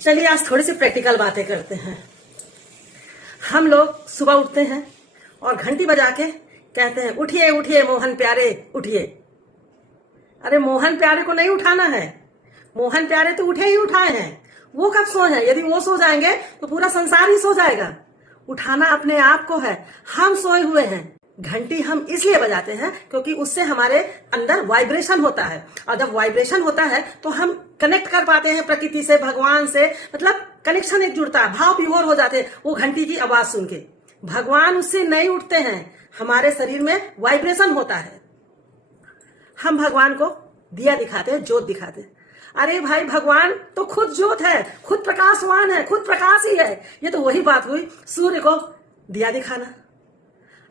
चलिए आज थोड़ी सी प्रैक्टिकल बातें करते हैं। हम लोग सुबह उठते हैं और घंटी बजा के कहते हैं उठिए उठिए मोहन प्यारे उठिए। अरे मोहन प्यारे को नहीं उठाना है, मोहन प्यारे तो उठे ही उठाए हैं। वो कब सोए हैं? यदि वो सो जाएंगे तो पूरा संसार ही सो जाएगा। उठाना अपने आप को है, हम सोए हुए हैं। घंटी हम इसलिए बजाते हैं क्योंकि उससे हमारे अंदर वाइब्रेशन होता है, और जब वाइब्रेशन होता है तो हम कनेक्ट कर पाते हैं प्रकृति से, भगवान से, मतलब कनेक्शन एक जुड़ता है, भाव विभोर हो जाते हैं वो घंटी की आवाज सुन के। भगवान उससे नहीं उठते हैं, हमारे शरीर में वाइब्रेशन होता है। हम भगवान को दिया दिखाते हैं, ज्योत दिखाते हैं। अरे भाई भगवान तो खुद ज्योत है, खुद प्रकाशवान है, खुद प्रकाश ही है। ये तो वही बात हुई सूर्य को दिया दिखाना।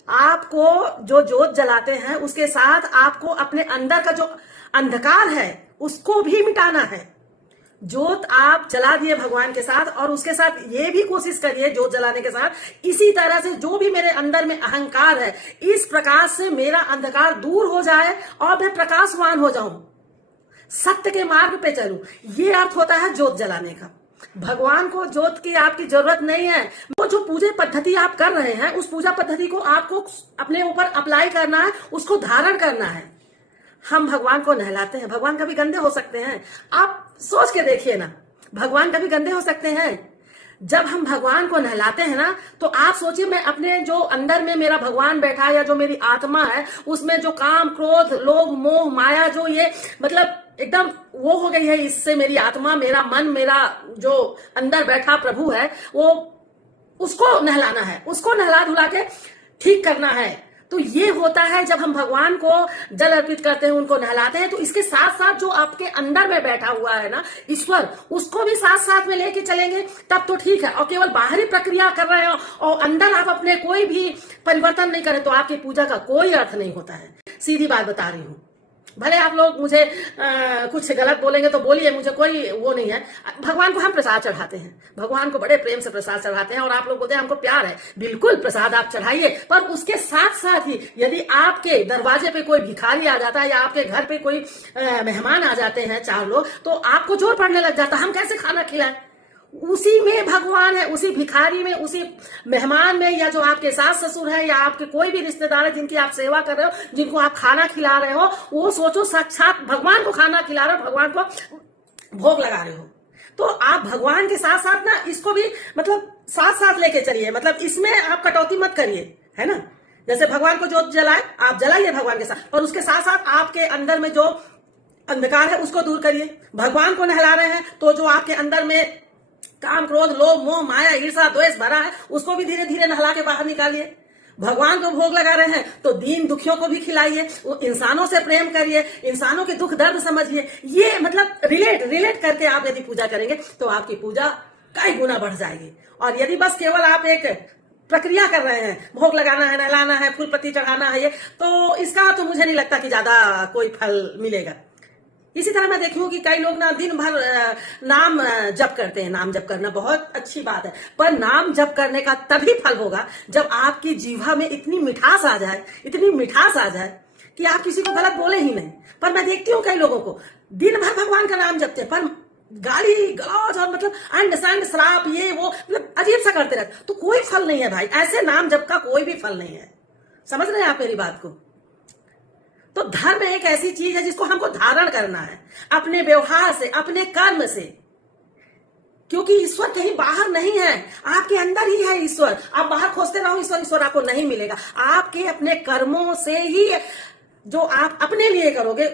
आपको जो ज्योत जलाते हैं उसके साथ आपको अपने अंदर का जो अंधकार है उसको भी मिटाना है। ज्योत आप जला दिए भगवान के साथ, और उसके साथ ये भी कोशिश करिए ज्योत जलाने के साथ इसी तरह से जो भी मेरे अंदर में अहंकार है, इस प्रकाश से मेरा अंधकार दूर हो जाए और मैं प्रकाशवान हो जाऊं, सत्य के मार्ग पे चलूं। ये अर्थ होता है ज्योत जलाने का। भगवान को ज्योत की आपकी जरूरत नहीं है। वो जो पूजा पद्धति आप कर रहे हैं उस पूजा पद्धति को आपको अपने ऊपर अप्लाई करना है, उसको धारण करना है। हम भगवान को नहलाते हैं, भगवान कभी गंदे हो सकते हैं? आप सोच के देखिए ना, भगवान कभी गंदे हो सकते हैं? जब हम भगवान को नहलाते हैं ना तो आप सोचिए, मैं अपने जो अंदर में मेरा भगवान बैठा है या जो मेरी आत्मा है उसमें जो काम क्रोध लोभ मोह माया जो ये मतलब एकदम वो हो गई है, इससे मेरी आत्मा, मेरा मन, मेरा जो अंदर बैठा प्रभु है वो, उसको नहलाना है, उसको नहला धुला के ठीक करना है। तो ये होता है जब हम भगवान को जल अर्पित करते हैं, उनको नहलाते हैं, तो इसके साथ साथ जो आपके अंदर में बैठा हुआ है ना ईश्वर, उसको भी साथ साथ में लेके चलेंगे तब तो ठीक है। और केवल बाहरी प्रक्रिया कर रहे हो और अंदर आप अपने कोई भी परिवर्तन नहीं करें तो आपकी पूजा का कोई अर्थ नहीं होता है। सीधी बात बता रही हूं। भले आप लोग मुझे कुछ गलत बोलेंगे तो बोलिए, मुझे कोई वो नहीं है। भगवान को हम प्रसाद चढ़ाते हैं, भगवान को बड़े प्रेम से प्रसाद चढ़ाते हैं, और आप लोग बोलते हैं हमको प्यार है। बिल्कुल प्रसाद आप चढ़ाइए, पर उसके साथ साथ ही यदि आपके दरवाजे पे कोई भिखारी आ जाता है या आपके घर पे कोई मेहमान आ जाते हैं 4 लोग, तो आपको जोर पड़ने लग जाता है हम कैसे खाना खिलाएं। उसी में भगवान है, उसी भिखारी में, उसी मेहमान में, या जो आपके सास ससुर है या आपके कोई भी रिश्तेदार है जिनकी आप सेवा कर रहे हो, जिनको आप खाना खिला रहे हो, वो सोचो साक्षात भगवान को खाना खिला रहे हो, भगवान को भोग लगा रहे हो। तो आप भगवान के साथ साथ ना इसको भी मतलब साथ साथ लेके चलिए, मतलब इसमें आप कटौती मत करिए, है ना। जैसे भगवान को जो जलाए आप जलाइए भगवान के साथ, और उसके साथ साथ आपके अंदर में जो अंधकार है उसको दूर करिए। भगवान को नहला रहे हैं तो जो आपके अंदर में काम क्रोध लोभ मोह माया ईर्षा द्वेष भरा है उसको भी धीरे धीरे नहला के बाहर निकालिए। भगवान को भोग लगा रहे हैं तो दीन दुखियों को भी खिलाइए, इंसानों से प्रेम करिए, इंसानों के दुख दर्द समझिए। ये मतलब रिलेट करके आप यदि पूजा करेंगे तो आपकी पूजा कई गुना बढ़ जाएगी। और यदि बस केवल आप एक प्रक्रिया कर रहे हैं, भोग लगाना है, नहलाना है, फूल पत्ती चढ़ाना है, ये तो इसका तो मुझे नहीं लगता कि ज्यादा कोई फल मिलेगा। इसी तरह मैं देखी हूँ कि कई लोग ना दिन भर नाम जप करते हैं। नाम जप करना बहुत अच्छी बात है, पर नाम जप करने का तभी फल होगा जब आपकी जीवा में इतनी मिठास आ जाए, इतनी मिठास आ जाए कि आप किसी को गलत बोले ही नहीं। पर मैं देखती हूँ कई लोगों को दिन भर भगवान का नाम जपते हैं पर गाली गलौज और मतलब अंड संड श्राप ये वो मतलब अजीब सा करते रहते, तो कोई फल नहीं है भाई। ऐसे नाम जप का कोई भी फल नहीं है। समझ रहे हैं आप मेरी बात को? तो धर्म एक ऐसी चीज है जिसको हमको धारण करना है अपने व्यवहार से, अपने कर्म से, क्योंकि ईश्वर कहीं बाहर नहीं है, आपके अंदर ही है ईश्वर। आप बाहर खोजते रहो ईश्वर, ईश्वर आपको नहीं मिलेगा। आपके अपने कर्मों से ही जो आप अपने लिए करोगे,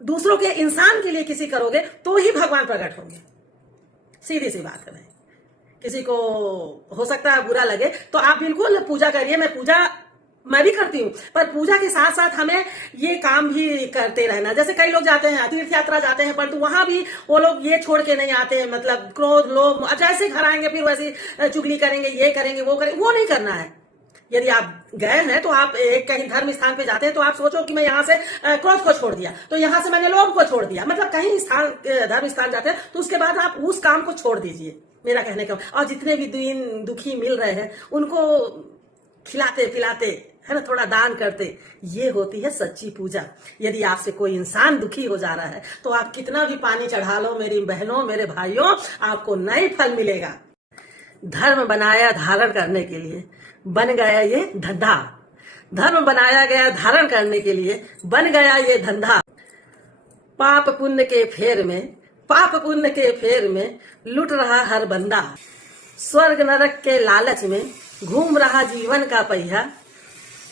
दूसरों के, इंसान के लिए किसी करोगे तो ही भगवान प्रकट होंगे। सीधी सी बात है। किसी को हो सकता है बुरा लगे तो आप बिल्कुल पूजा करिए, मैं भी करती हूँ, पर पूजा के साथ साथ हमें ये काम भी करते रहना। जैसे कई लोग जाते हैं तीर्थ यात्रा जाते हैं, परंतु वहां भी वो लोग ये छोड़ के नहीं आते, मतलब क्रोध लोभ, जैसे घर आएंगे फिर वैसे चुगली करेंगे, ये करेंगे वो करेंगे, वो नहीं करना है। यदि आप गए हैं तो आप एक कहीं धर्म स्थान पे जाते हैं तो आप सोचो कि मैं यहाँ से क्रोध को छोड़ दिया, तो यहाँ से मैंने लोभ को छोड़ दिया, मतलब कहीं स्थान धर्म स्थान जाते हैं तो उसके बाद आप उस काम को छोड़ दीजिए, मेरा कहने का। और जितने भी दीन दुखी मिल रहे हैं उनको खिलाते पिलाते है ना, थोड़ा दान करते, ये होती है सच्ची पूजा। यदि आपसे कोई इंसान दुखी हो जा रहा है तो आप कितना भी पानी चढ़ा लो मेरी बहनों मेरे भाइयों, आपको नहीं फल मिलेगा। धर्म बनाया धारण करने के लिए, बन गया ये धंधा। धर्म बनाया गया धारण करने के लिए, बन गया ये धंधा। पाप पुण्य के फेर में, पाप पुण्य के फेर में लुट रहा हर बंदा। स्वर्ग नरक के लालच में घूम रहा जीवन का पहिया।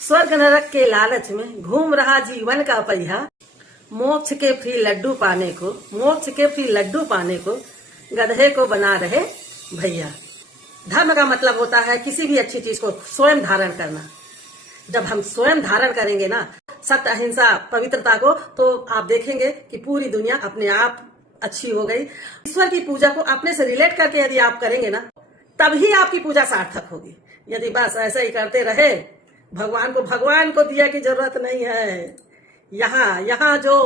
स्वर्ग नरक के लालच में घूम रहा जीवन का पहिया। मोक्ष के फ्री लड्डू पाने को, मोक्ष के फ्री लड्डू पाने को गधे को बना रहे भैया। धर्म का मतलब होता है किसी भी अच्छी चीज को स्वयं धारण करना। जब हम स्वयं धारण करेंगे ना सत्य अहिंसा पवित्रता को, तो आप देखेंगे कि पूरी दुनिया अपने आप अच्छी हो गई। ईश्वर की पूजा को अपने से रिलेट करके यदि आप करेंगे ना, तभी आपकी पूजा सार्थक होगी। यदि बस ऐसे ही करते रहे, भगवान को दिया की जरूरत नहीं है। यहाँ जो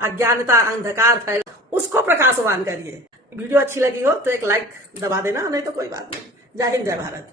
अज्ञानता अंधकार फैला, उसको प्रकाशवान करिए। वीडियो अच्छी लगी हो तो एक लाइक दबा देना, नहीं तो कोई बात नहीं। जय हिंद, जय भारत।